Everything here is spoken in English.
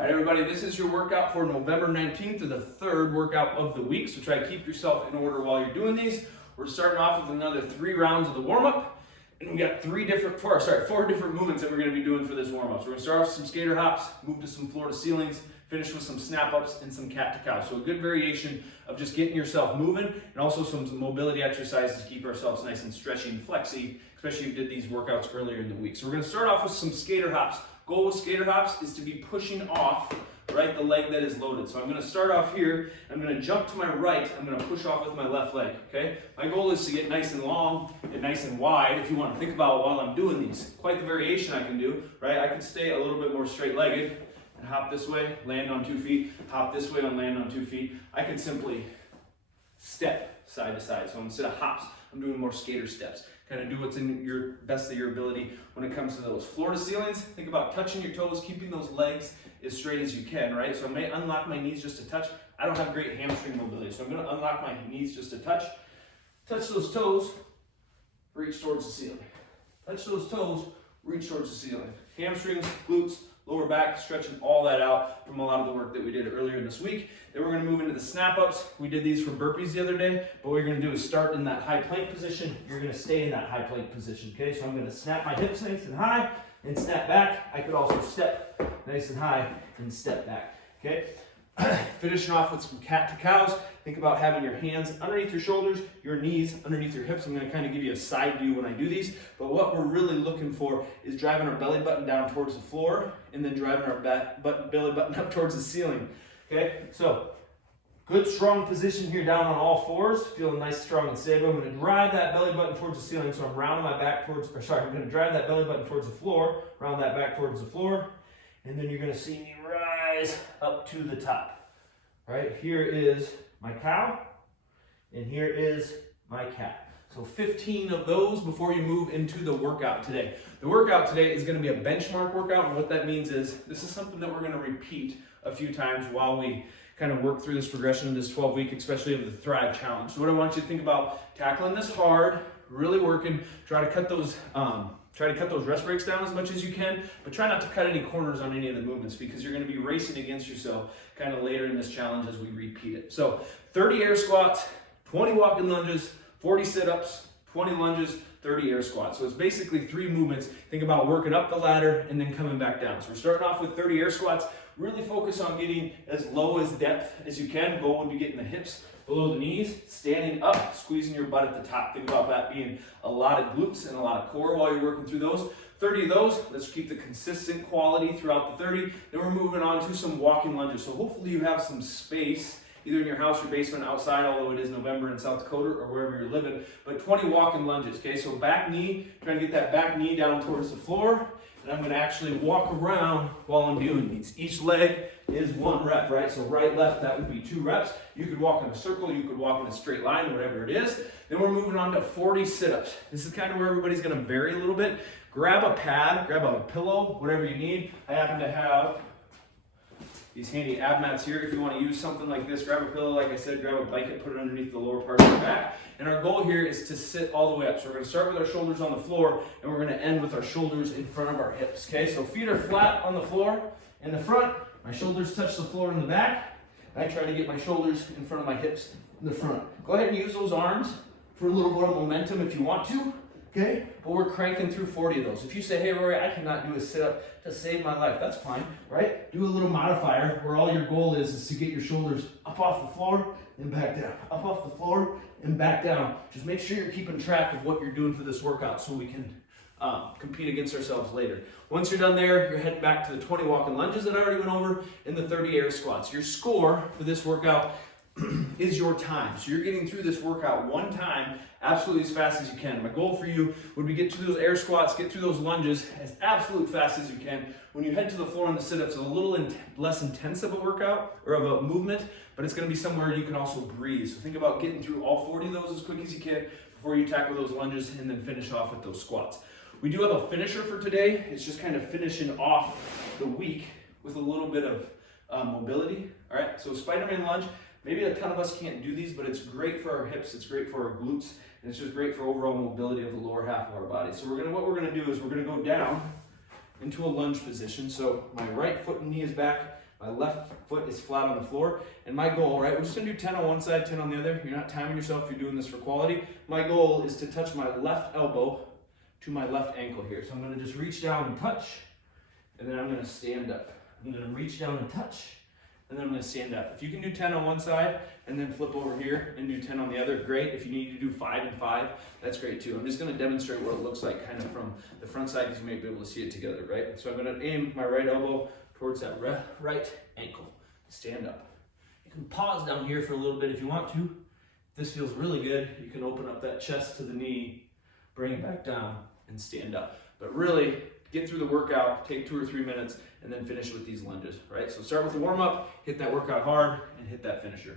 All right, everybody, this is your workout for November 19th, or the third workout of the week. So try to keep yourself in order while you're doing these. We're starting off with another 3 rounds of the warm-up. And we got four different movements that we're going to be doing for this warm-up. So we're going to start off with some skater hops, move to some floor to ceilings, finish with some snap-ups and some cat-to-cow. So a good variation of just getting yourself moving, and also some mobility exercises to keep ourselves nice and stretchy and flexy, especially if you did these workouts earlier in the week. So we're going to start off with some skater hops. Goal with skater hops is to be pushing off, right, the leg that is loaded. So I'm going to start off here. I'm going to jump to my right. I'm going to push off with my left leg, okay? My goal is to get nice and long and nice and wide, if you want to think about it while I'm doing these. Quite the variation I can do, right? I can stay a little bit more straight-legged and hop this way, land on 2 feet, hop this way and land on 2 feet. I can simply step side to side. So instead of hops, I'm doing more skater steps. Kind of do what's in your best of your ability when it comes to those. Floor to ceilings, think about touching your toes, keeping those legs as straight as you can, right? So I may unlock my knees just a touch. I don't have great hamstring mobility, so I'm going to unlock my knees just a touch. Touch those toes, reach towards the ceiling. Touch those toes, reach towards the ceiling. Hamstrings, glutes, lower back, stretching all that out from a lot of the work that we did earlier in this week. Then we're going to move into the snap-ups. We did these for burpees the other day, but what you're going to do is start in that high plank position. You're going to stay in that high plank position, okay? So I'm going to snap my hips nice and high and snap back. I could also step nice and high and step back, okay? Finishing off with some cat-to-cows. Think about having your hands underneath your shoulders, your knees underneath your hips. I'm going to kind of give you a side view when I do these, but what we're really looking for is driving our belly button down towards the floor and then driving our belly button up towards the ceiling. Okay, so good strong position here down on all fours, feeling nice, strong, and stable. I'm going to drive that belly button towards the ceiling, so I'm rounding my back towards, I'm going to drive that belly button towards the floor, round that back towards the floor, and then you're going to see me rise up to the top. Right, here is my cow, and here is my cat. So 15 of those before you move into the workout today. The workout today is going to be a benchmark workout, and what that means is this is something that we're going to repeat a few times while we kind of work through this progression of this 12-week, especially of the Thrive Challenge. So what I want you to think about, tackling this hard, really working, try to cut those rest breaks down as much as you can, but try not to cut any corners on any of the movements because you're going to be racing against yourself kind of later in this challenge as we repeat it. So 30 air squats, 20 walking lunges, 40 sit-ups, 20 lunges, 30 air squats. So it's basically 3 movements. Think about working up the ladder and then coming back down. So we're starting off with 30 air squats. Really focus on getting as low as depth as you can. Goal would be getting the hips below the knees, standing up, squeezing your butt at the top. Think about that being a lot of glutes and a lot of core while you're working through those. 30 of those, let's keep the consistent quality throughout the 30. Then we're moving on to some walking lunges. So hopefully you have some space, either in your house or basement, outside, although it is November in South Dakota or wherever you're living, but 20 walking lunges, okay? So back knee, trying to get that back knee down towards the floor, and I'm gonna actually walk around while I'm doing these. Each leg is 1 rep, right? So right, left, that would be 2 reps. You could walk in a circle, you could walk in a straight line, whatever it is. Then we're moving on to 40 sit-ups. This is kind of where everybody's gonna vary a little bit. Grab a pad, grab a pillow, whatever you need. I happen to have these handy ab mats here. If you want to use something like this, grab a pillow, like I said, grab a blanket, put it underneath the lower part of your back. And our goal here is to sit all the way up. So we're going to start with our shoulders on the floor, and we're going to end with our shoulders in front of our hips. Okay, so feet are flat on the floor in the front. My shoulders touch the floor in the back. I try to get my shoulders in front of my hips in the front. Go ahead and use those arms for a little bit of momentum if you want to. Okay, but we're cranking through 40 of those. If you say, hey, Rory, I cannot do a sit-up to save my life, that's fine, right? Do a little modifier where all your goal is to get your shoulders up off the floor and back down, up off the floor and back down. Just make sure you're keeping track of what you're doing for this workout so we can compete against ourselves later. Once you're done there, you're heading back to the 20 walking lunges that I already went over and the 30 air squats. Your score for this workout is your time. So you're getting through this workout 1 time absolutely as fast as you can. My goal for you would be get through those air squats, get through those lunges as absolute fast as you can. When you head to the floor on the sit-ups, it's a little less intense of a workout or of a movement, but it's going to be somewhere you can also breathe. So think about getting through all 40 of those as quick as you can before you tackle those lunges and then finish off with those squats. We do have a finisher for today. It's just kind of finishing off the week with a little bit of mobility. All right, so Spider-Man lunge. Maybe a ton of us can't do these, but it's great for our hips, it's great for our glutes, and it's just great for overall mobility of the lower half of our body. So what we're gonna do is we're gonna go down into a lunge position. So my right foot and knee is back, my left foot is flat on the floor, and my goal, right, we're just gonna do 10 on one side, 10 on the other. You're not timing yourself, you're doing this for quality. My goal is to touch my left elbow to my left ankle here. So I'm gonna just reach down and touch, and then I'm gonna stand up. I'm gonna reach down and touch, and then I'm gonna stand up. If you can do 10 on one side and then flip over here and do 10 on the other, great. If you need to do 5 and 5, that's great too. I'm just gonna demonstrate what it looks like kind of from the front side because you may be able to see it together, right? So I'm gonna aim my right elbow towards that right ankle. Stand up. You can pause down here for a little bit if you want to. If this feels really good, you can open up that chest to the knee, bring it back down, and stand up. But really, get through the workout, take 2 or 3 minutes, and then finish with these lunges, right? So start with the warm-up, hit that workout hard, and hit that finisher.